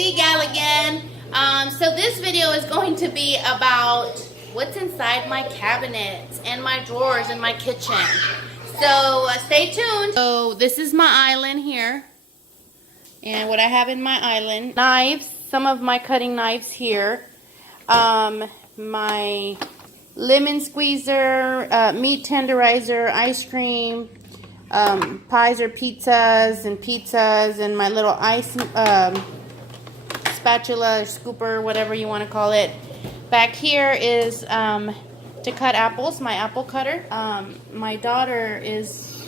PC Gal again. So this video is going to be about what's inside my cabinets and my drawers in my kitchen. So stay tuned. So this is my island here. And what I have in my island. Knives, some of my cutting knives here. My lemon squeezer, meat tenderizer, ice cream, pies or pizzas, and my little ice spatula, or scooper, whatever you want to call it. Back here is to cut apples, my apple cutter. My daughter is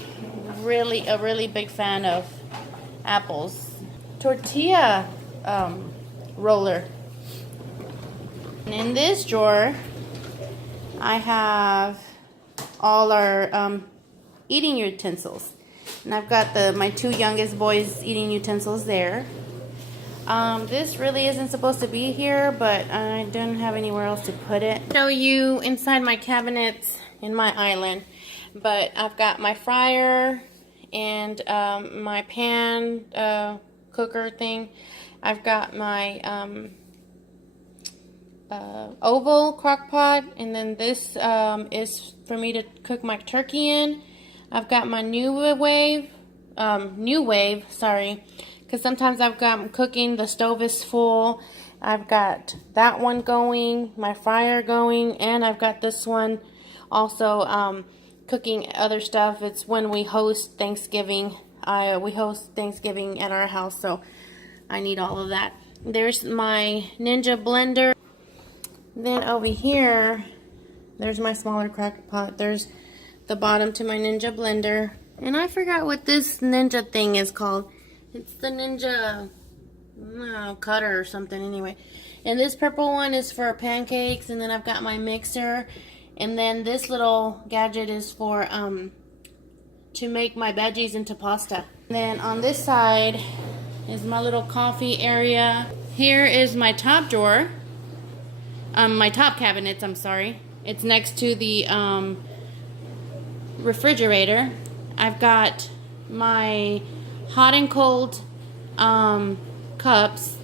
a really big fan of apples. Tortilla roller. And in this drawer, I have all our eating utensils. And I've got my two youngest boys' eating utensils there. This really isn't supposed to be here, but I don't have anywhere else to put it. I'll show you inside my cabinets in my island. But I've got my fryer and my pan cooker thing. I've got my oval crock pot, and then this is for me to cook my turkey in. I've got my new wave, because sometimes I've got cooking, the stove is full. I've got that one going, my fryer going, and I've got this one also cooking other stuff. It's when we host Thanksgiving. We host Thanksgiving at our house, so I need all of that. There's my Ninja blender. Then over here, there's my smaller crock pot. There's the bottom to my Ninja blender. And I forgot what this Ninja thing is called. It's the Ninja cutter or something anyway. And this purple one is for pancakes. And then I've got my mixer. And then this little gadget is for to make my veggies into pasta. And then on this side is my little coffee area. Here is my top drawer. My top cabinets, I'm sorry. It's next to the refrigerator. I've got my hot and cold cups,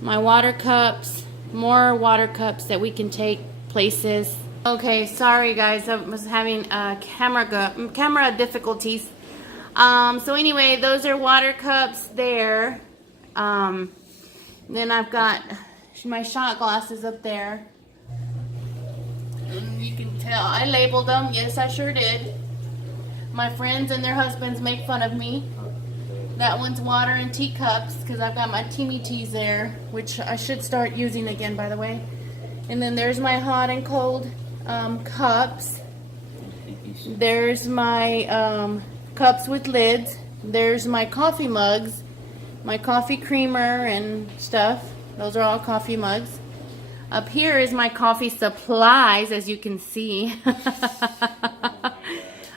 my water cups, more water cups that we can take places. Okay, sorry guys, I was having camera difficulties. So anyway, those are water cups there. Then I've got my shot glasses up there. And you can tell I labeled them. Yes, I sure did. My friends and their husbands make fun of me. That one's water and teacups, because I've got my Teamy Teas there, which I should start using again, by the way. And then there's my hot and cold cups. There's my cups with lids. There's my coffee mugs, my coffee creamer and stuff. Those are all coffee mugs. Up here is my coffee supplies, as you can see.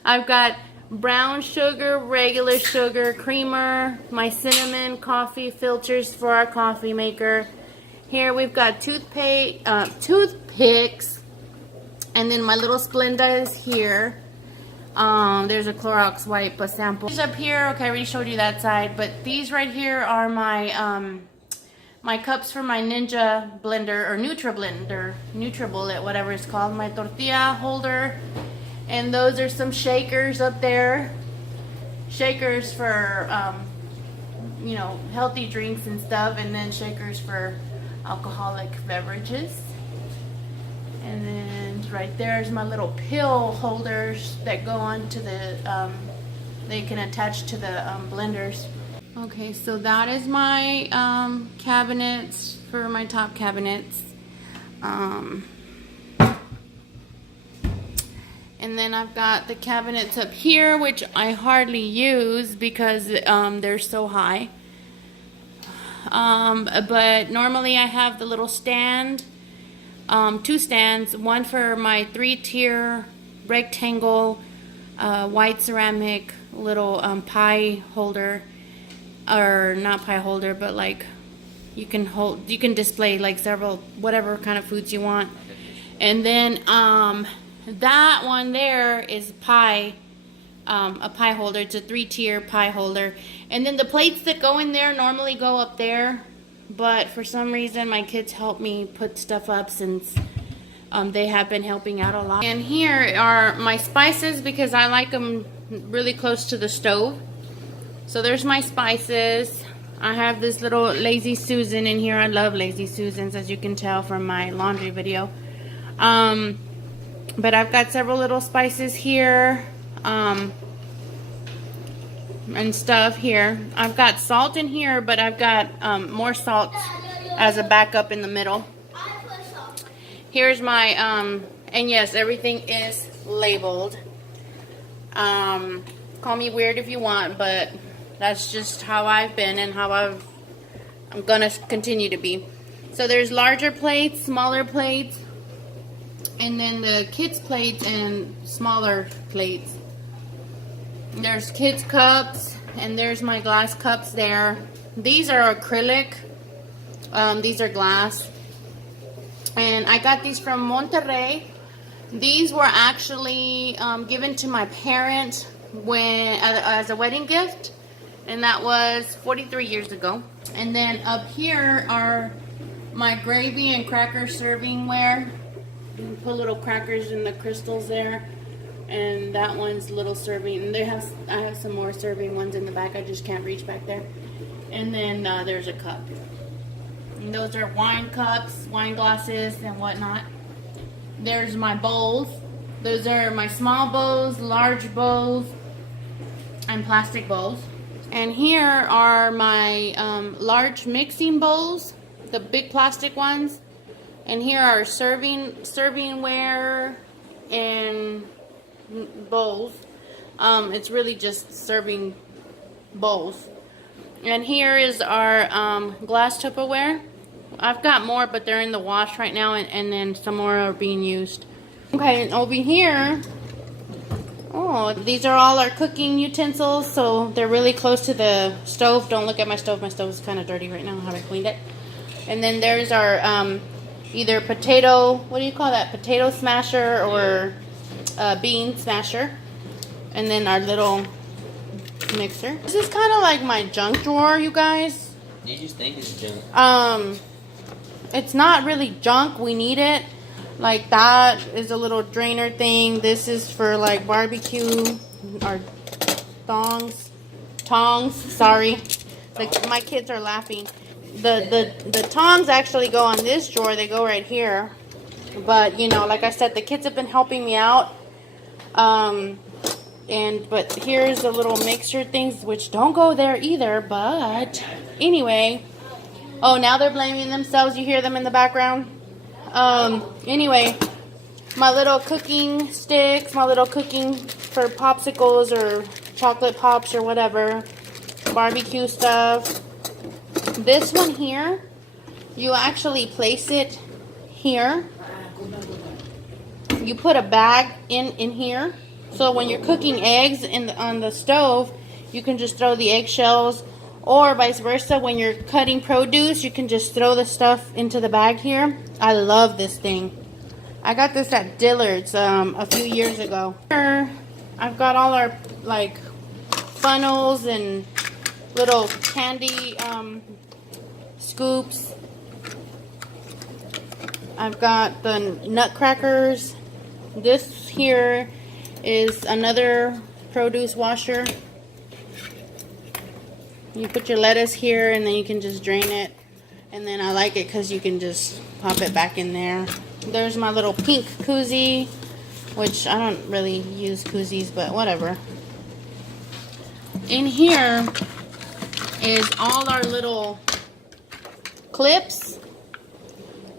I've got brown sugar, regular sugar, creamer, my cinnamon coffee filters for our coffee maker. Here we've got toothpicks, and then my little Splenda is here. There's a Clorox wipe, a sample. These up here, okay, I already showed you that side, but these right here are my my cups for my Ninja blender, or NutriBullet, whatever it's called, my tortilla holder. And those are some shakers up there. Shakers for, you know, healthy drinks and stuff. And then shakers for alcoholic beverages. And then right there is my little pill holders that go onto the, they can attach to the blenders. Okay, so that is my cabinets for my top cabinets. And then I've got the cabinets up here, which I hardly use because they're so high. But normally I have the little stand, two stands, one for my 3-tier rectangle white ceramic little pie holder, or not pie holder, but like you can display like several, whatever kind of foods you want. And then that one there is pie, a pie holder. It's a 3-tier pie holder. And then the plates that go in there normally go up there. but for some reason my kids help me put stuff up since they have been helping out a lot. And here are my spices because I like them really close to the stove. So there's my spices. I have this little Lazy Susan in here. I love Lazy Susans, as you can tell from my laundry video. But I've got several little spices here and stuff here. I've got salt in here, but I've got more salt as a backup in the middle. Here's my, and yes, everything is labeled. Call me weird if you want, but that's just how I've been and how I'm gonna continue to be. So there's larger plates, smaller plates, and then the kids' plates and smaller plates. There's kids' cups, and there's my glass cups there. These are acrylic. These are glass. And I got these from Monterrey. These were actually given to my parents as a wedding gift, and that was 43 years ago. And then up here are my gravy and cracker servingware. You can put little crackers in the crystals there, and that one's little serving. And I have some more serving ones in the back. I just can't reach back there. And then there's a cup. And those are wine cups, wine glasses, and whatnot. There's my bowls. Those are my small bowls, large bowls, and plastic bowls. And here are my large mixing bowls, the big plastic ones. And here are servingware and bowls. It's really just serving bowls. And here is our glass Tupperware. I've got more, but they're in the wash right now, and then some more are being used. Okay, and over here, oh, these are all our cooking utensils, so they're really close to the stove. Don't look at my stove. My stove is kind of dirty right now. I haven't cleaned it. And then there's our either potato, what do you call that? Potato smasher or bean smasher. And then our little mixer. This is kind of like my junk drawer, you guys. You just think it's junk. It's not really junk. We need it. Like that is a little drainer thing. This is for like barbecue or tongs. Sorry, like my kids are laughing. The tongs actually go on this drawer. They go right here. But you know, like I said, the kids have been helping me out. But here's the little mixture things, which don't go there either. But anyway, oh, now they're blaming themselves. You hear them in the background. Anyway, my little cooking sticks, my little cooking for popsicles or chocolate pops or whatever, barbecue stuff. This one here, you actually place it here. You put a bag in here. So when you're cooking eggs on the stove, you can just throw the eggshells, or vice versa. When you're cutting produce, you can just throw the stuff into the bag here. I love this thing. I got this at Dillard's a few years ago. Here, I've got all our like funnels and little candy scoops. I've got the nutcrackers. This here is another produce washer. You put your lettuce here and then you can just drain it. And then I like it because you can just pop it back in there. There's my little pink koozie, which I don't really use koozies, but whatever. In here is all our little clips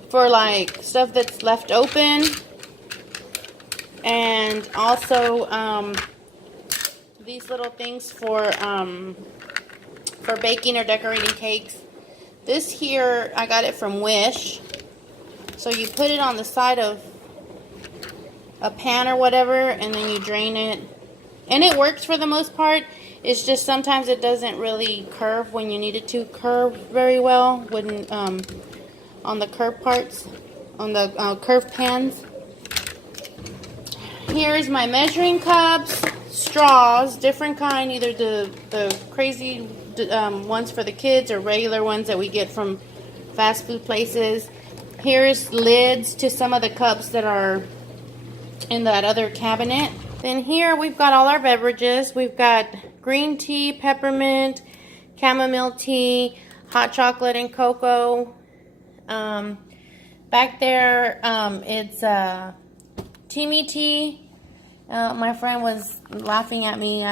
for like stuff that's left open. And also these little things for baking or decorating cakes. This here, I got it from Wish. So you put it on the side of a pan or whatever, and then you drain it. And it works for the most part. It's just sometimes it doesn't really curve when you need it to curve very well when on the curved parts, on the curved pans. Here's my measuring cups, straws, different kind, either the crazy ones for the kids or regular ones that we get from fast food places. Here's lids to some of the cups that are in that other cabinet. Then here we've got all our beverages. We've got green tea, peppermint, chamomile tea, hot chocolate and cocoa. Back there, it's Timmy tea. My friend was laughing at me,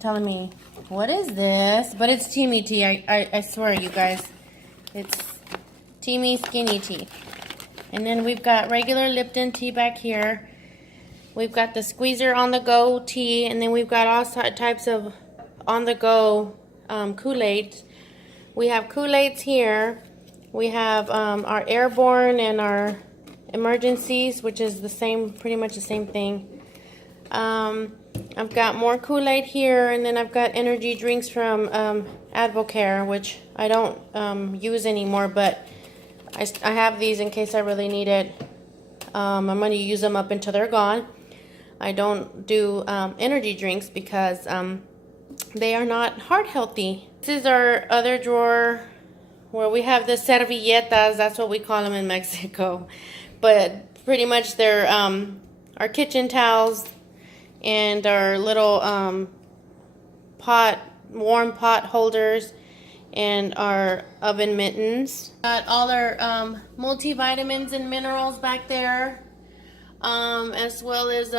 telling me, what is this? But it's Timmy tea, I swear, you guys. It's Timmy skinny tea. And then we've got regular Lipton tea back here. We've got the squeezer on-the-go tea, and then we've got all types of on-the-go Kool-Aids. We have Kool-Aids here. We have our airborne and our emergencies, which is the same, pretty much the same thing. I've got more Kool-Aid here, and then I've got energy drinks from Advocare, which I don't use anymore, but I have these in case I really need it. I'm going to use them up until they're gone. I don't do energy drinks because they are not heart healthy. This is our other drawer where we have the servilletas. That's what we call them in Mexico. But pretty much they're our kitchen towels and our little warm pot holders and our oven mittens. Got all our multivitamins and minerals back there. As well as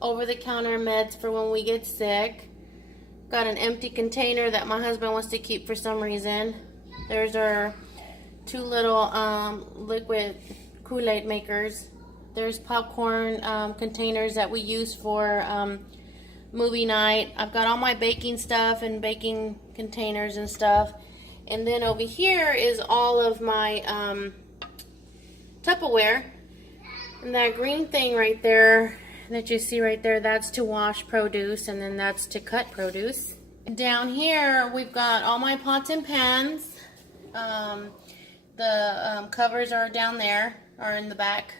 over-the-counter meds for when we get sick. Got an empty container that my husband wants to keep for some reason. There's our 2 little liquid Kool-Aid makers. There's popcorn containers that we use for movie night. I've got all my baking stuff and baking containers and stuff. And then over here is all of my Tupperware. And that green thing right there that you see right there, that's to wash produce, and then that's to cut produce. Down here we've got all my pots and pans. The covers are down there, are in the back.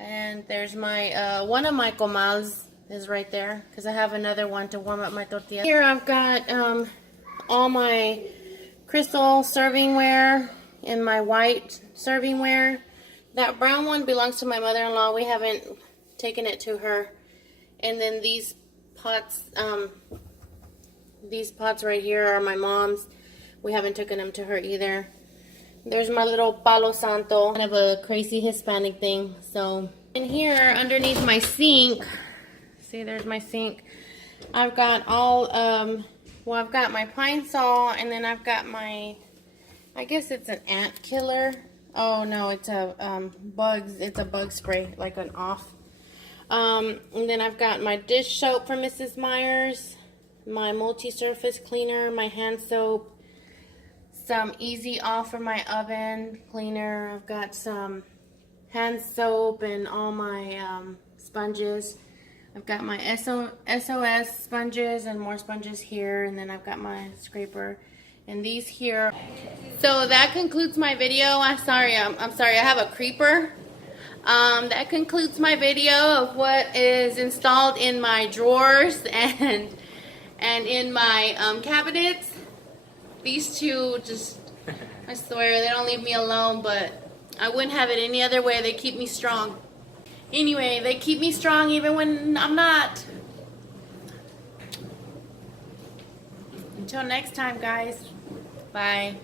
And there's my one of my comals is right there, because I have another one to warm up my tortilla. Here I've got all my crystal servingware and my white servingware. That brown one belongs to my mother-in-law. We haven't taken it to her. And then these pots right here are my mom's. We haven't taken them to her either. There's my little Palo Santo, kind of a crazy Hispanic thing. So in here, underneath my sink, see, there's my sink. I've got all, well, I've got my Pine Sol, and then I've got my, I guess it's an ant killer. Oh no, it's a it's a bug spray, like an off. And then I've got my dish soap from Mrs. Meyer's, my multi-surface cleaner, my hand soap, some Easy Off for my oven cleaner. I've got some hand soap and all my sponges. I've got my SOS sponges and more sponges here, and then I've got my scraper and these here. So that concludes my video. I'm sorry, I have a creeper. That concludes my video of what is installed in my drawers and in my cabinets. These two just, I swear, they don't leave me alone, but I wouldn't have it any other way. They keep me strong. Anyway, they keep me strong even when I'm not. Until next time, guys. Bye.